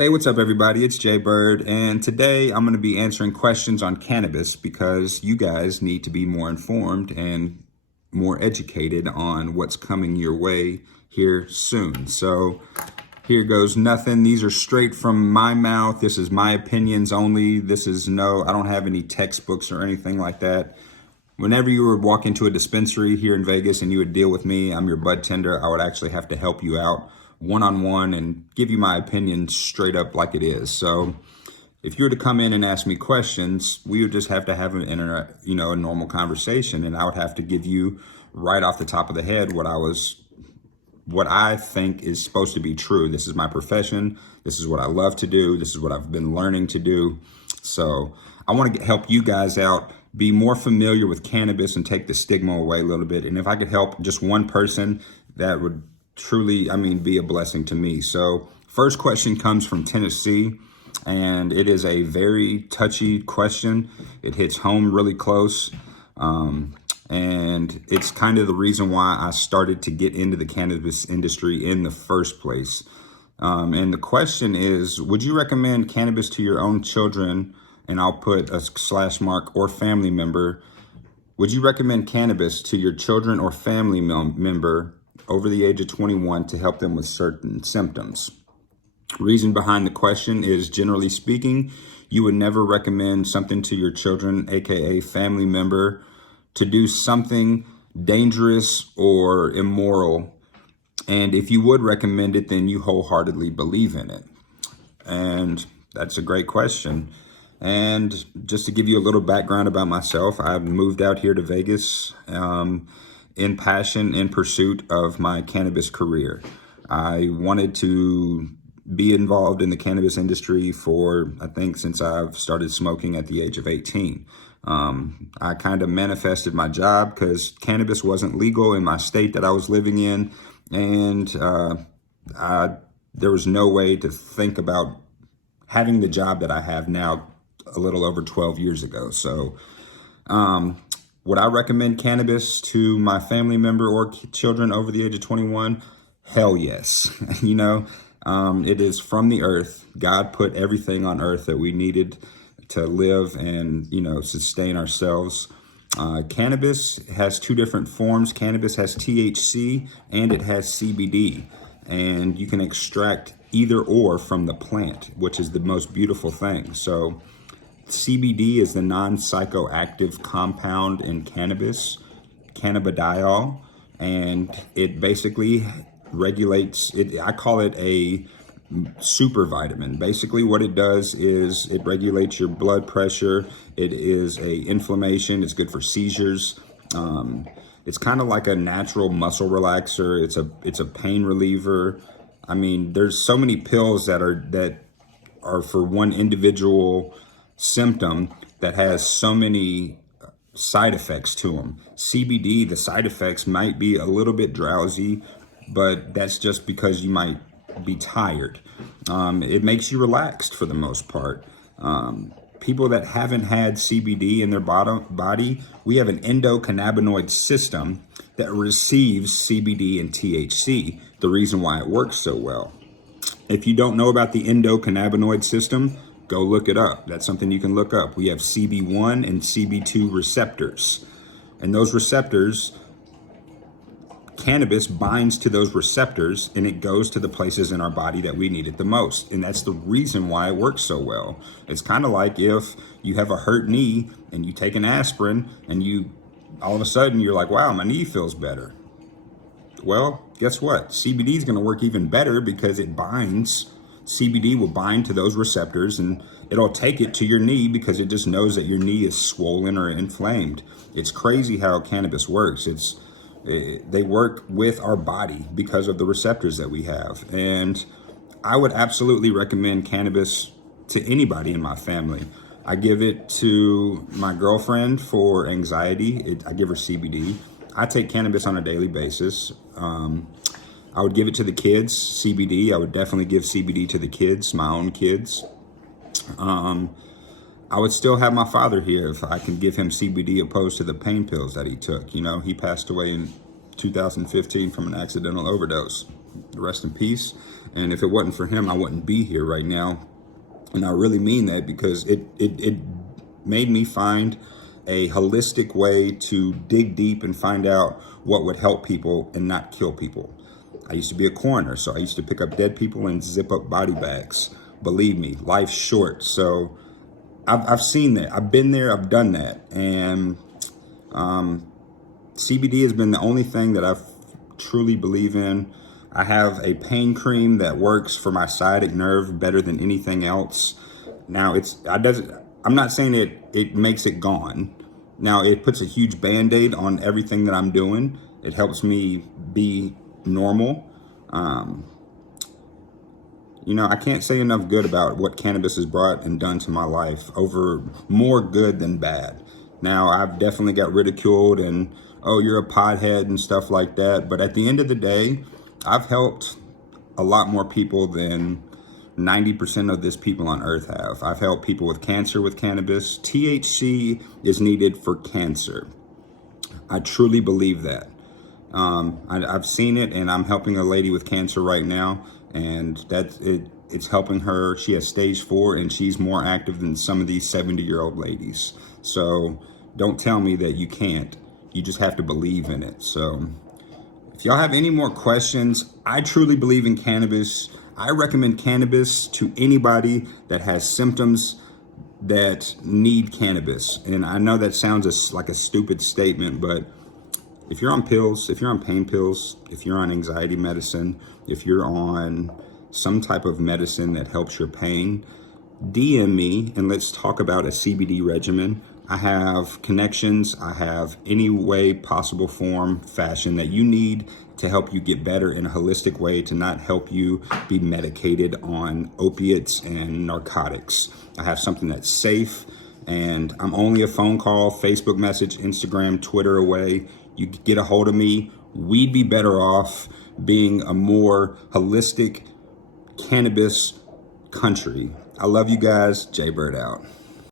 Hey, what's up, everybody? It's JBird, and today I'm going to be answering questions on cannabis because you guys need to be more informed and more educated on what's coming your way here soon. So here goes nothing. These are straight from my mouth. This is my opinions only. I don't have any textbooks or anything like that. Whenever you would walk into a dispensary here in Vegas and you would deal with me, I'm your bud tender. I would actually have to help you out one-on-one and give you my opinion straight up like it is. So if you were to come in and ask me questions, we would just have to have a normal conversation, and I would have to give you right off the top of the head what I think is supposed to be true. This is my profession. This is what I love to do. This is what I've been learning to do. So I want to help you guys out, be more familiar with cannabis and take the stigma away a little bit. And if I could help just one person, that would truly, be a blessing to me. So first question comes from Tennessee, and it is a very touchy question. It hits home really close. And it's kind of the reason why I started to get into the cannabis industry in the first place. And the question is, would you recommend cannabis to your own children? And I'll put a slash mark, or family member. Would you recommend cannabis to your children or family member over the age of 21 to help them with certain symptoms? Reason behind the question is, generally speaking, you would never recommend something to your children, aka family member, to do something dangerous or immoral. And if you would recommend it, then you wholeheartedly believe in it. And that's a great question. And just to give you a little background about myself, I moved out here to Vegas in passion, in pursuit of my cannabis career. I wanted to be involved in the cannabis industry since I've started smoking at the age of 18. I kind of manifested my job because cannabis wasn't legal in my state that I was living in, and there was no way to think about having the job that I have now a little over 12 years ago. So would I recommend cannabis to my family member or children over the age of 21? Hell yes. It is from the earth. God put everything on earth that we needed to live and, sustain ourselves. Cannabis has two different forms. Cannabis has THC and it has CBD. And you can extract either or from the plant, which is the most beautiful thing. So CBD is the non-psychoactive compound in cannabis, cannabidiol, and it basically regulates it. I call it a super vitamin. Basically what it does is it regulates your blood pressure. It is a inflammation. It's good for seizures. It's kind of like a natural muscle relaxer. It's a pain reliever. There's so many pills that are for one individual symptom that has so many side effects to them. CBD, the side effects might be a little bit drowsy, but that's just because you might be tired. It makes you relaxed for the most part. People that haven't had CBD in their body, we have an endocannabinoid system that receives CBD and THC, the reason why it works so well. If you don't know about the endocannabinoid system, go look it up. That's something you can look up. We have CB1 and CB2 receptors. And those receptors, cannabis binds to those receptors and it goes to the places in our body that we need it the most. And that's the reason why it works so well. It's kind of like if you have a hurt knee and you take an aspirin and all of a sudden you're like, wow, my knee feels better. Well, guess what? CBD is going to work even better because it binds. CBD will bind to those receptors and it'll take it to your knee because it just knows that your knee is swollen or inflamed. It's crazy how cannabis works. They work with our body because of the receptors that we have. And I would absolutely recommend cannabis to anybody in my family. I give it to my girlfriend for anxiety. I give her CBD. I take cannabis on a daily basis. I would give it to the kids, CBD. I would definitely give CBD to the kids, my own kids. I would still have my father here if I can give him CBD opposed to the pain pills that he took. He passed away in 2015 from an accidental overdose. rest in peace. And if it wasn't for him, I wouldn't be here right now. And I really mean that, because it made me find a holistic way to dig deep and find out what would help people and not kill people. I used to be a coroner, so I used to pick up dead people and zip up body bags. Believe me, life's short. So I've seen that. I've been there. I've done that. And CBD has been the only thing that I've truly believe in. I have a pain cream that works for my sciatic nerve better than anything else. Now I'm not saying it makes it gone. Now it puts a huge band-aid on everything that I'm doing. It helps me be normal. I can't say enough good about what cannabis has brought and done to my life, over more good than bad. Now, I've definitely got ridiculed and, oh, you're a pothead and stuff like that. But at the end of the day, I've helped a lot more people than 90% of this people on earth have. I've helped people with cancer with cannabis. THC is needed for cancer. I truly believe that. I've seen it, and I'm helping a lady with cancer right now, and that's it. It's helping her. She has stage 4, and she's more active than some of these 70-year-old ladies. So don't tell me that you can't. You just have to believe in it. So if y'all have any more questions, I truly believe in cannabis. I recommend cannabis to anybody that has symptoms that need cannabis. And I know that sounds like a stupid statement, but if you're on pills, if you're on pain pills, if you're on anxiety medicine, if you're on some type of medicine that helps your pain, DM me and let's talk about a CBD regimen. I have connections. I have any way possible, form, fashion that you need to help you get better in a holistic way, to not help you be medicated on opiates and narcotics. I have something that's safe, and I'm only a phone call, Facebook message, Instagram, Twitter away. You get a hold of me. We'd be better off being a more holistic cannabis country. I love you guys. JBird out.